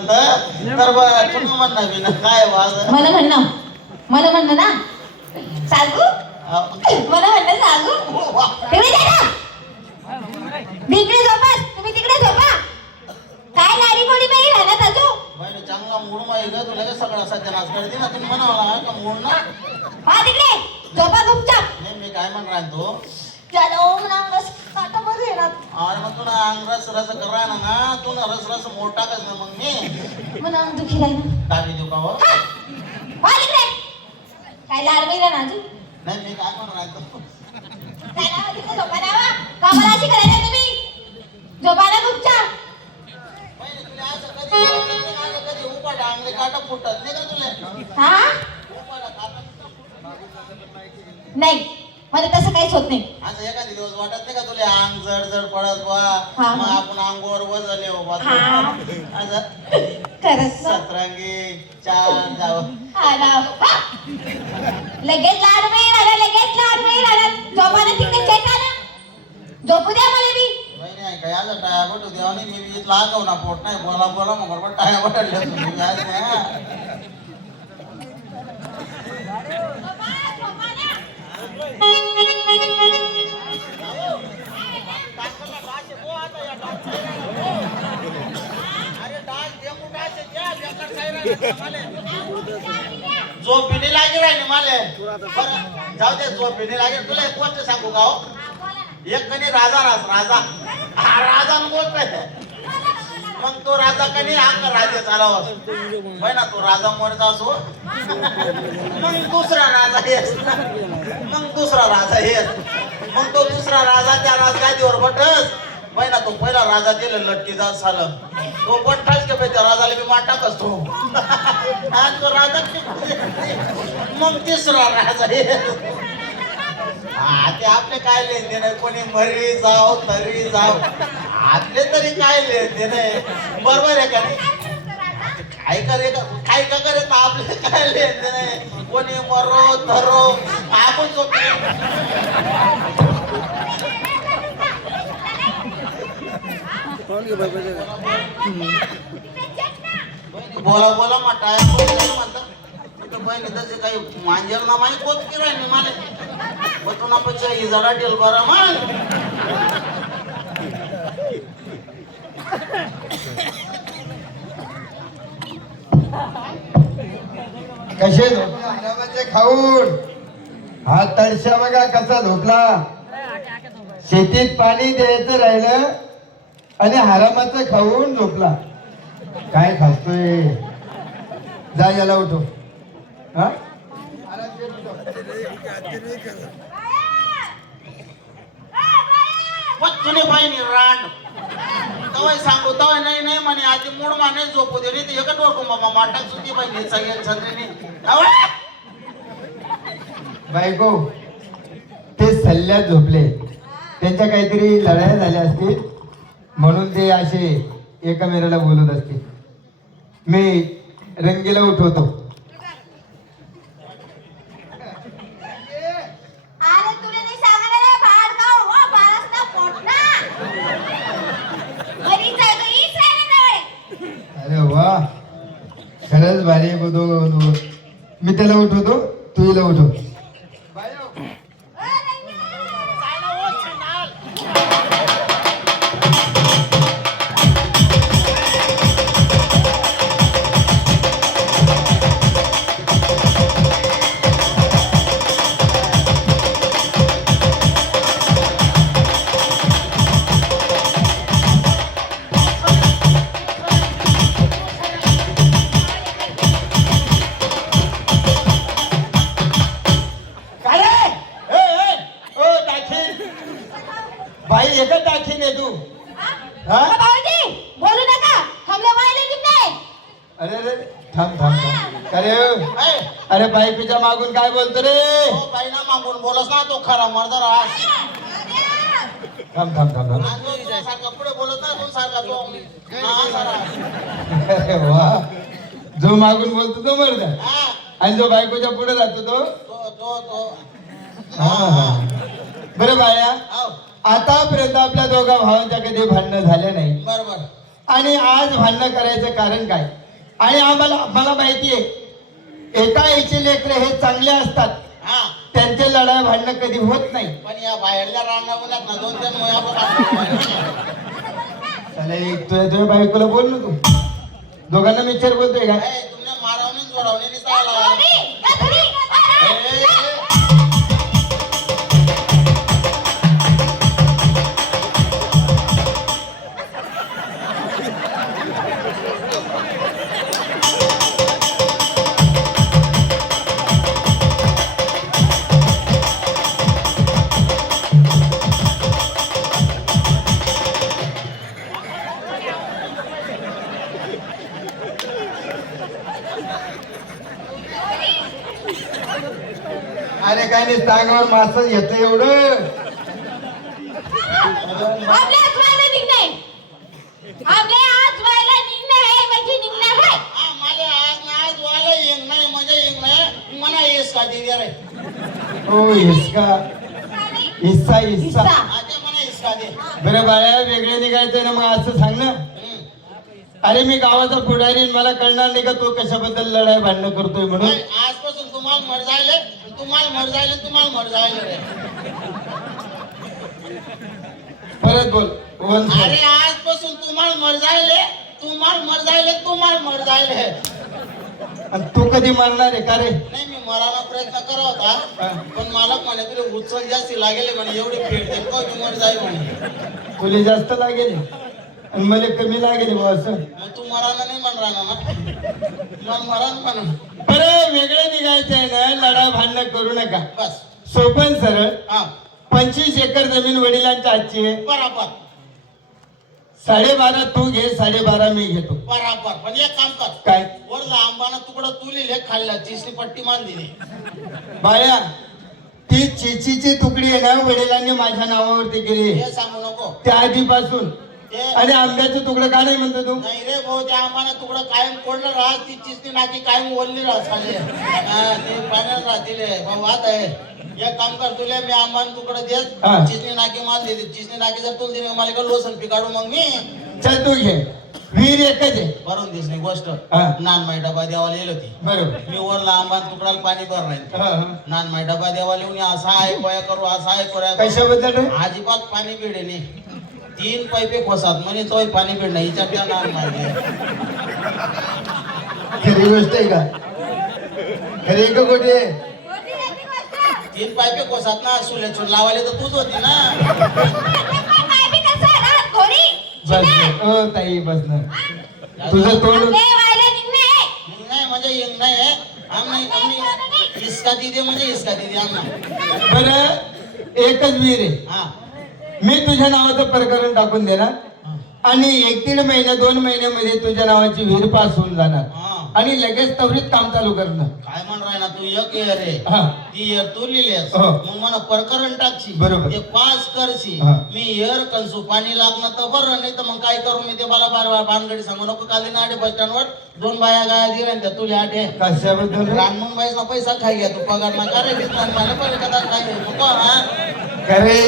तर तुम्ही म्हणणं मी काय वाज मला म्हणणं ना सांगू मला म्हणणं सांगू तुम्ही तिकडे झोपा तुम्ही तिकडे झोपा काय लाडी कोणी बाई राहणार अजून बाई चांगला मूड माहिती का तुला सगळा सत्यानाश करते ना तुम्ही म्हणाला का मूड ना हा तिकडे झोपा गुपचाप नाही मी काय म्हणणार तो चलो अंगस काटा मध्ये येणार अरे मग तुला अंग रस रस करा ना तू ना रस रस मोठा टाकस ना मग मी मला अंग दुखी राहील टाकी देऊ का हो हा तिकडे काय लाड बाई राहणार अजून नाही मी काय म्हणणार तो काय ना तिकडे झोपा ना कामाला अशी करायला तुम्ही झोपा ना गुपचाप कधी उपाडा अंगले काटा फुटत नाही का तुला हा उपाडा काटा नाही मला तसं काहीच होत नाही असं एखादी दिवस वाटत नाही का तुला अंग जड जड पडत बा हा. मग आपण अंगावर वजले हो बा हा. असं खरंच ना? सतरंगी चार जाव हा ना. हा. लगेच लाड मिळाला झोपाने तिकडे चेटा ना झोपू द्या मला मी नाही काय आलं टाया बटू देवा नाही मी इथला आगाव ना पोट नाही बोला बोला मग बरोबर टाया बटले तुम्ही आज नाही झोपीने लागेल आहे ना मला जाऊ दे झोपीने लागेल तुला एक गोष्ट सांगू का हो एक कणी राजा राजा हा राजा बोलतोय मग तो राजा कणी अंग राजे चालावा होय ना तो राजा मरत असो मग दुसरा राजा येस मग दुसरा राजा येस मग तो दुसरा राजा त्या राजगादीवर बटस होय ना तो पहिला राजा दिलं लटकी जात झालं तो बट्टाच के त्या राजाला मी माटाकच तो आणि तो राजा मग तिसरा राजा येस हा ते आपले काय लेनदेन आहे कोणी मरी जाव तरी जाव आपले तरी काय लेनदेन आहे बरोबर आहे का नाही काय करे काय का करे आपले काय लेनदेन आहे कोणी मरो धरो आपण बोला बोला म्हणता म्हणतात पहिले तसे काही मांजर ना माही कोत की राहिली मला बटुनापेक्षा ही जरा टेल बरं मग कसे झोपले आरामाचे खाऊन हा तळशा बघा कसा झोपला शेतीत पाणी द्यायचं राहिलं आणि हरामाचं खाऊन झोपला काय खातोय जा याला उठो हा तुने बाई नि रांड तवाय सांगू तवाय नाही नाही म्हणे आधी मूड माने झोपू दे नाही एकच ओळखू मामा माटा सुती बाई नि सगळ्या छत्रीने बायको ते सल्ल्यात झोपले त्यांच्या काहीतरी लढाया झाल्या असतील म्हणून ते असे एकामेकाला बोलत असतील मी रंगीला उठवतो अरे वा खरंच भारी बघतो मी त्याला उठवतो तू हिला उठव भाई एकच दाखीन आहे तू हा बोलू नका हमला वायले की नाही अरे अरे थांब थांब थांब अरे अरे बायकोच्या मागून काय बोलतो रे बाई ना मागून बोलस ना तो खरा मर्दर आज थांब थांब थांब थांब सारखा पुढे बोलत ना तू सारखा तो अरे वा जो मागून बोलतो तो मर्द आणि जो बायकोच्या पुढे राहतो तो बरं बाया आतापर्यंत आपल्या दोघा भावांच्या कधी भांडणं झाले नाही बरोबर आणि आज भांडणं करायचं कारण काय? आणि मला माहिती आहे एका आईचे लेकरं हे चांगले असतात, हा त्यांचे लढाई भांडणं कधी होत नाही. पण या बाहेरच्या रानामध्ये ना 2-3 वया बघा. तुझ्या बायकोला बोल ना तू. दोघांना मिक्सर बोलतोय का? तुमने मारावणे जोडावणे चालला. घोडी, का घोडी? अरे काय नाही, सांगावर मास घेत एवढं. आपल्या आज व्हायला निघणे. आपल्या आज व्हायला निघणे आहे म्हणजे निघणे आहे. मला आज वाला येंग नाही म्हणजे येंग नाही मला येस का दे रे. हो हिसका, हिस्सा हिस्सा. हिस्सा. आता मला येस का दे. बरं बाळा, वेगळे निघायचं ना, मग असं सांग ना. अरे मी गावाचा पुढारी, मला कळणार नाही का तो कशाबद्दल लढाई भांडणं करतोय म्हणून. आजपासून तुम्हाला मर जायले, तुम्हाला मर जायले, तुम्हाला मर जायले रे. परत बोल. अरे आजपासून तुम्हाला मर जायले, तुम्हाला मर जायले, तुम्हाला मर जायले. आणि तू कधी मारणार आहे का रे? नाही मी मरायला प्रयत्न करत होता, पण मला म्हणे तुला उचल जास्ती लागेल म्हणे, एवढे फेड दे का मी मर जाईल म्हणे. तुला जास्त लागेल आणि मला कमी लागेल बुवा असं. मग तू मरायला नाही म्हण राहणार ना, मग मरा म्हणून. बरं वेगळं निघायचं आहे ना, लढाई भांडणं करू नका. बस सोपन सरळ. हा 25 एकर जमीन वडिलांच्या आजची आहे. बराबर 12.5 तू घे, 12.5 मी घेतो. बराबर. पण एक काम कर, काय वरला आंबाना तुकडं तू लिहिले, खाल्ला चिसली पट्टी मान दिली. बाळ्या, ती चिचीची तुकडी आहे ना, वडिलांनी माझ्या नावावरती केली. हे सांगू नको त्या आधीपासून. ते आणि आंब्याचं तुकडं का नाही म्हणतो तू? नाही रे भाऊ, त्या आंबाना तुकडं कायम कोडलं राहा, ती चिसली नाकी कायम ओलली राहा खाली. ते पाण्यात राहतील भाऊ. आता आहे एक काम कर, तुला मी आंबान तुकडं देत, हा. चिसणी नाकी मान देते. चिसणी नाकी जर तुला दिली मला इकडे लोसन पिकाडू, मग मी चल तू घे. विहीर एकच आहे. भरून दिसली गोष्ट. हा. नानमाई डबा द्यावा लिहिली होती. बरोबर. मी वरला आंबान तुकडाला पाणी भर राहील. हा, हा. नानमाई डबा द्यावा लिहून असा आहे पोया करू, असा आहे पोया कशाबद्दल रे? अजिबात पाणी पिढे नाही. 3 पैपे खोसात म्हणे तोय पाणी पिढ नाही. हिच्या त्या नान मारले. खरी गोष्ट आहे का? खरी का गोटी आहे? 3 पायपे कोसात ना, सुले चूल लावायला तर तूच होती ना. काय बी कसं आहे ना, घोडी. बस ओ ताई बस ना. तुझं तोंड. आपल्या व्हायला निघणे आहे. हिंग नाही म्हणजे हिंग नाही. आम्ही इसका दिदे म्हणजे इसका दिदे आम्हाला. बरं एकच विहीर आहे. हा मी तुझ्या नावाचं प्रकरण टाकून देणार आणि 1-1.5 महिने 2 महिन्यामध्ये तुझ्या नावाची विहीर पास होऊन जाणार हा. आणि लगेच त्वरित काम चालू करणं. काय म्हण राय ना तू, एक ये रे हा. ती येर तू लिहिलेस, हो. मग मला प्रकरण टाकशी. बरोबर. ते पास करशी. हा. मी येर कंसू पाणी लागलं तर बरं, नाही तर मग काय करू मी ते मला बार भानगडी सांगू नको. काल ना आडे बस स्टँड वर 2 बाया गाया दिल्या त्या तुला आठे. कशाबद्दल रे? रानमून बाईचा पैसा खाई घ्या तू, पगार ना का रे मित्रांनो, मला पण कदा काय नको. हा का रे?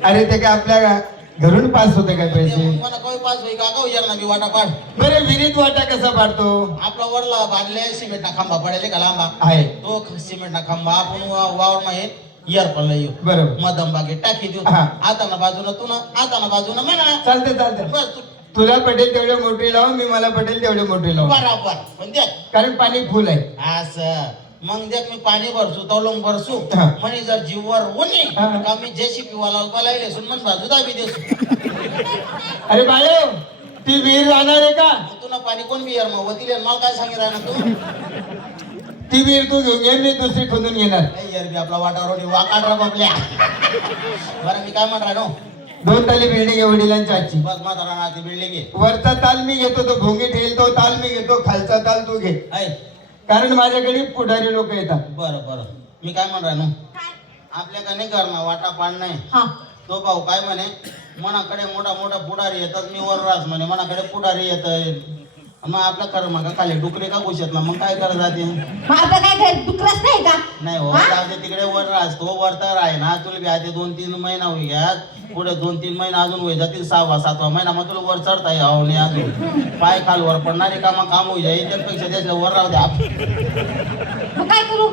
अरे ते काय आपल्या घरून पास होते काय ते पैसे? मग मला काही पास होई का उयर ना मी वाटा पाड. बरं विहिरीत वाटा कसा पाडतो? आपला वरला बांधले सिमेंटना खांबा पडेल का लांबा, आहे तो सिमेंटना खांबा आपण वावर माहे इयर पडला येऊ बरोबर. मधम बागे टाकी देऊ. हा. आताना बाजूला तू ना, आताना बाजूला म्हणा. चालते चालते. बस तू तुला पटेल तेवढे मोठी लाव, मी मला पटेल तेवढे मोठी लाव, बराबर. पण देख कारण पाणी फुल आहे. असं मग देख मी पाणी भरसू तवलंग भरसू हा. म्हणे जर जीववर उनी हा. का मी जेसीपी वाला बोलायले सुन मन बाजू दाबी देसू. अरे बायो, ती विहीर राहणार आहे का? मग तुला पाणी कोण बियर मग वतीले मला काय सांगी राहणार तू. ती विहीर तू घेऊन ये, मी दुसरी खोदून घेणार. नाही यार बी आपला वाटावर वाकाडरा बाबल्या. बरं मी काय म्हणणार नो, 2 ताली बिल्डिंग आहे वडिलांच्या आजची. बस माझा राहणार ती बिल्डिंग आहे. वरचा ताल मी घेतो, तो भोंगी ठेल तो ताल मी घेतो, खालचा ताल तू घे, ऐ, कारण माझ्याकडे पुढारी लोक येतात. बरं बरं मी काय म्हणणार नो, आपल्याकडे नाही करणार वाटा पाड नाही. हा. तो भाऊ काय म्हणे, मनाकडे मोठा मोठा पुढारी येतात, मी वर रास म्हणे मनाकडे पुढारी येत. मग आपला कर मग खाली डुकरे का गोष्ट ना मग काय करत जाते मग आपलं काय घर डुकरच नाही का नाही हो हा? जाऊ दे तिकडे वर असतो वर तर आहे ना तुला बी आधी 2-3 महिना होई घ्या पुढे 2-3 महिना अजून होई जातील 6वा-7वा महिना मग तुला वर चढता यावं नाही अजून पाय खाल वर पडणारे काम होई जाईल त्यापेक्षा त्याच्या वर राहू द्या मग काय करू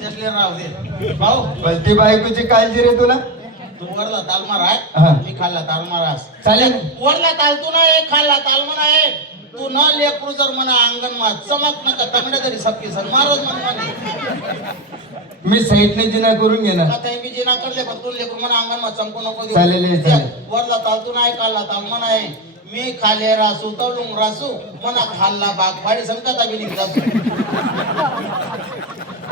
त्यातले राहू दे भाऊ भलती बायकोची काळजी रे तुला तू वरला तालमार हा. आहे मी खाल्ला तालमार आहेस चालेल वरला ताल तू नाही खाल्ला ताल म्हणा आहे तू न लेकरू जर म्हणा अंगण मा चमक नका तंगडे तरी सबकी सर महाराज म्हणे मी साईडने जिना करून घेणार आता मी जे ना करले फक्त तू लेकरू म्हणा अंगण मा चमकू नको देऊ. चालेल, हे चालेल. वरला ताल तू नाही खाल्ला ताल म्हणा आहे मी खाले रासू तळून रासू म्हणा खाल्ला बाग फाडी संकता बी निघतात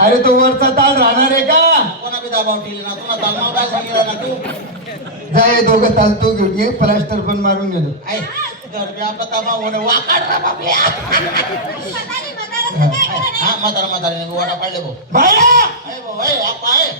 अरे तो वरचा ताल राहणार आहे का कोणा बी दाबाव ठेवली ना तुला तालमा काय सांगितलं ना तू जाय दोघं ताल तू घेऊन ये प्लास्टर पण मारून घेतो ऐ घर बी आपला ताबा होणे वाकाड रा बापल्या म्हातारी, म्हातारं काय करा नाही. हा म्हातारा म्हातारीने वाडा पाडले भाऊ बाया ऐ भाऊ ऐ आपा ऐ